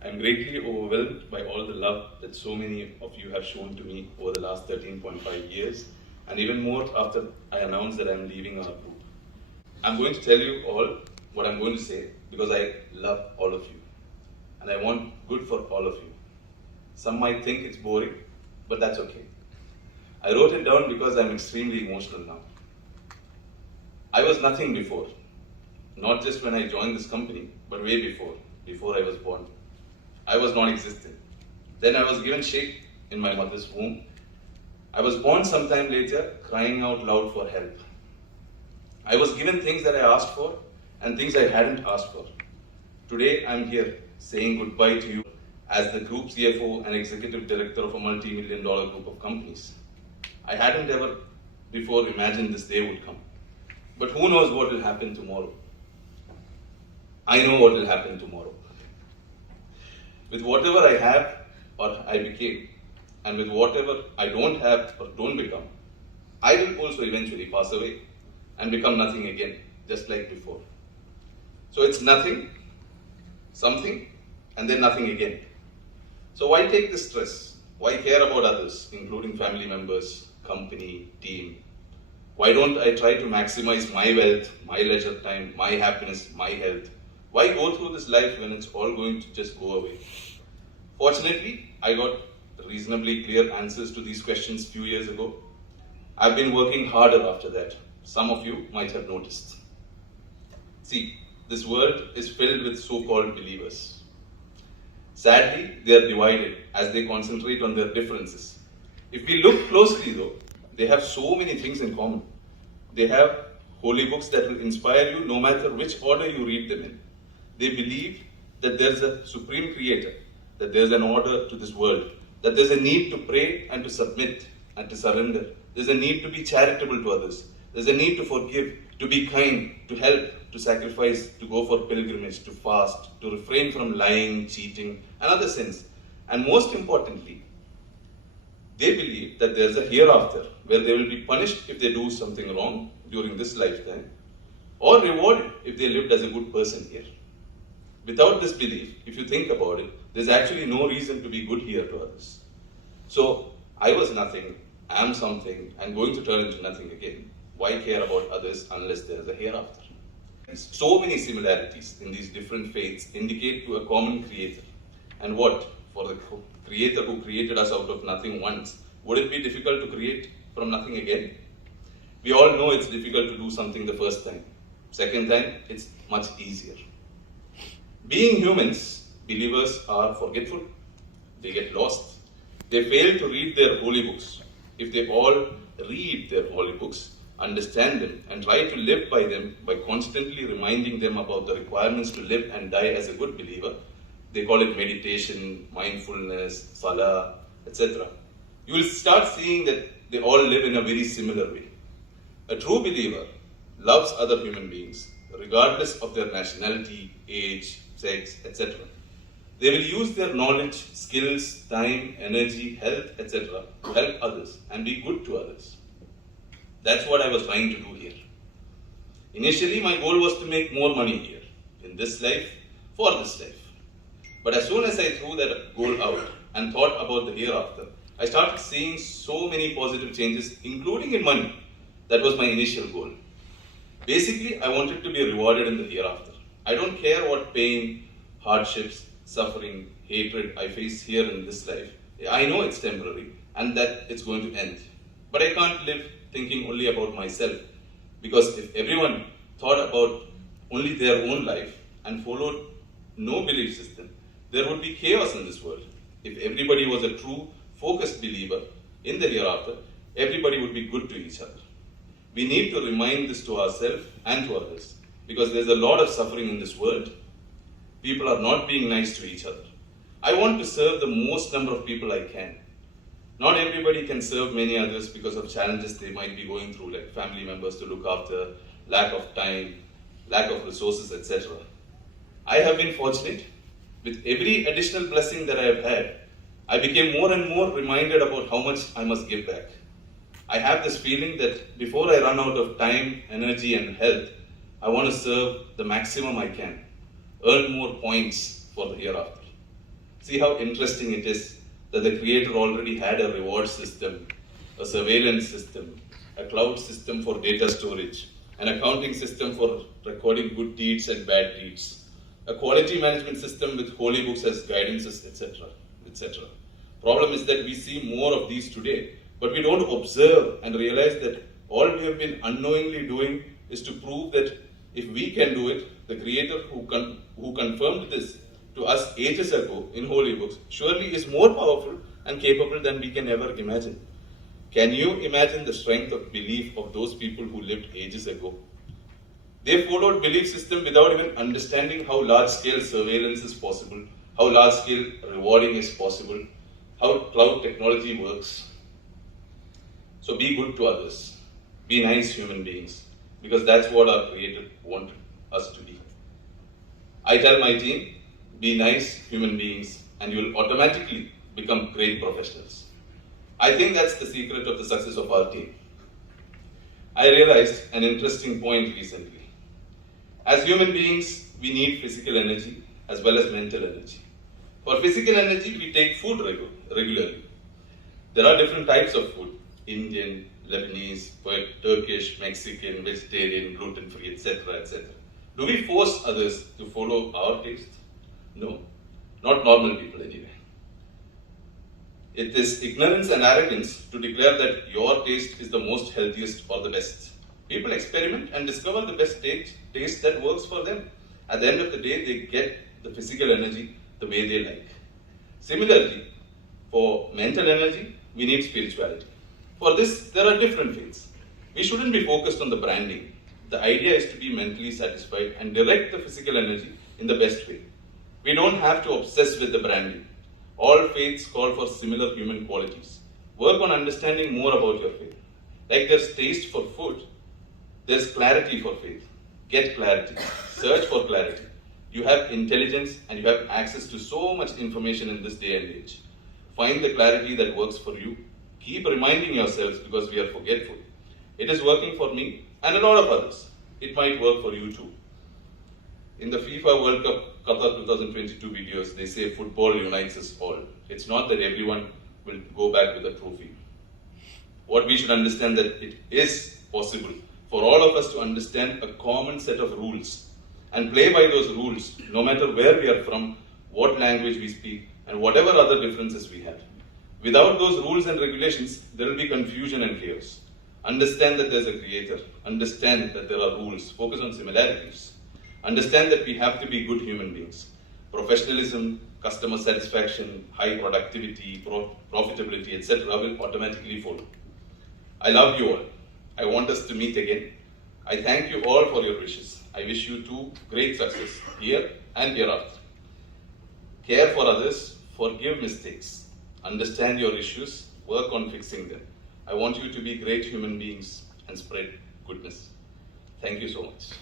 I'm greatly overwhelmed by all the love that so many of you have shown to me over the last 13.5 years, and even more after I announced that I'm leaving our group. I'm going to tell you all what I'm going to say because I love all of you, and I want good for all of you. Some might think it's boring, but that's okay. I wrote it down because I'm extremely emotional now. I was nothing before, not just when I joined this company, but way before I was born. I was non-existent. Then I was given shape in my mother's womb. I was born sometime later, crying out loud for help. I was given things that I asked for and things I hadn't asked for. Today I'm here saying goodbye to you as the group CFO and executive director of a multi-million-dollar group of companies. I hadn't ever before imagined this day would come. But who knows what will happen tomorrow? I know what will happen tomorrow. With whatever I have or I became, and with whatever I don't have or don't become, I will also eventually pass away and become nothing again, just like before. So it's nothing, something, and then nothing again. So why take the stress? Why care about others, including family members, company, team? Why don't I try to maximize my wealth, my leisure time, my happiness, my health? Why go through this life when it's all going to just go away? Fortunately, I got reasonably clear answers to these questions few years ago. I've been working harder after that. Some of you might have noticed. See, this world is filled with so-called believers. Sadly, they are divided as they concentrate on their differences. If we look closely though, they have so many things in common. They have holy books that will inspire you no matter which order you read them in. They believe that there's a supreme creator, that there's an order to this world, that there's a need to pray and to submit and to surrender. There's a need to be charitable to others. There's a need to forgive, to be kind, to help, to sacrifice, to go for pilgrimage, to fast, to refrain from lying, cheating, and other sins. And most importantly, they believe that there's a hereafter where they will be punished if they do something wrong during this lifetime, or rewarded if they lived as a good person here. Without this belief, if you think about it, there's actually no reason to be good here to others. So, I was nothing, am something, and going to turn into nothing again. Why care about others unless there's a hereafter? So many similarities in these different faiths indicate to a common creator. And what? For the creator who created us out of nothing once, would it be difficult to create from nothing again? We all know it's difficult to do something the first time. Second time, it's much easier. Being humans, believers are forgetful. They get lost. They fail to read their holy books. If they all read their holy books, understand them, and try to live by them by constantly reminding them about the requirements to live and die as a good believer, they call it meditation, mindfulness, salah, etc. You will start seeing that they all live in a very similar way. A true believer loves other human beings, regardless of their nationality, age, sex, etc. They will use their knowledge, skills, time, energy, health, etc. to help others and be good to others. That's what I was trying to do here. Initially, my goal was to make more money here, in this life, for this life. But as soon as I threw that goal out and thought about the hereafter, I started seeing so many positive changes, including in money. That was my initial goal. Basically, I wanted to be rewarded in the hereafter. I don't care what pain, hardships, suffering, hatred I face here in this life. I know it's temporary and that it's going to end. But I can't live thinking only about myself, because if everyone thought about only their own life and followed no belief system, there would be chaos in this world. If everybody was a true, focused believer in the hereafter, everybody would be good to each other. We need to remind this to ourselves and to others, because there's a lot of suffering in this world. People are not being nice to each other. I want to serve the most number of people I can. Not everybody can serve many others because of challenges they might be going through, like family members to look after, lack of time, lack of resources, etc. I have been fortunate. With every additional blessing that I have had, I became more and more reminded about how much I must give back. I have this feeling that before I run out of time, energy, and health, I want to serve the maximum I can, earn more points for the hereafter. See how interesting it is that the creator already had a reward system, a surveillance system, a cloud system for data storage, an accounting system for recording good deeds and bad deeds, a quality management system with holy books as guidances, etc., etc. Problem is that we see more of these today, but we don't observe and realize that all we have been unknowingly doing is to prove that if we can do it, the creator who confirmed this to us ages ago in holy books surely is more powerful and capable than we can ever imagine. Can you imagine the strength of belief of those people who lived ages ago? They followed belief system without even understanding how large-scale surveillance is possible, how large-scale rewarding is possible, how cloud technology works. So be good to others. Be nice human beings, because that's what our Creator wanted us to be. I tell my team, be nice human beings, and you will automatically become great professionals. I think that's the secret of the success of our team. I realized an interesting point recently. As human beings, we need physical energy as well as mental energy. For physical energy, we take food regularly. There are different types of food: Indian, Lebanese, Turkish, Mexican, vegetarian, gluten-free, etc., etc. Do we force others to follow our taste? No, not normal people anyway. It is ignorance and arrogance to declare that your taste is the most healthiest or the best. People experiment and discover the best taste that works for them. At the end of the day, they get the physical energy the way they like. Similarly, for mental energy, we need spirituality. For this, there are different faiths. We shouldn't be focused on the branding. The idea is to be mentally satisfied and direct the physical energy in the best way. We don't have to obsess with the branding. All faiths call for similar human qualities. Work on understanding more about your faith. Like there's taste for food, there's clarity for faith. Get clarity. Search for clarity. You have intelligence and you have access to so much information in this day and age. Find the clarity that works for you. Keep reminding yourselves, because we are forgetful. It is working for me and a lot of others. It might work for you too. In the FIFA World Cup Qatar 2022 videos, they say football unites us all. It's not that everyone will go back with a trophy. What we should understand that it is possible for all of us to understand a common set of rules and play by those rules, no matter where we are from, what language we speak, and whatever other differences we have. Without those rules and regulations, there will be confusion and chaos. Understand that there's a creator. Understand that there are rules. Focus on similarities. Understand that we have to be good human beings. Professionalism, customer satisfaction, high productivity, profitability, etc. will automatically follow. I love you all. I want us to meet again. I thank you all for your wishes. I wish you too great success here and hereafter. Care for others, forgive mistakes, understand your issues, work on fixing them. I want you to be great human beings and spread goodness. Thank you so much.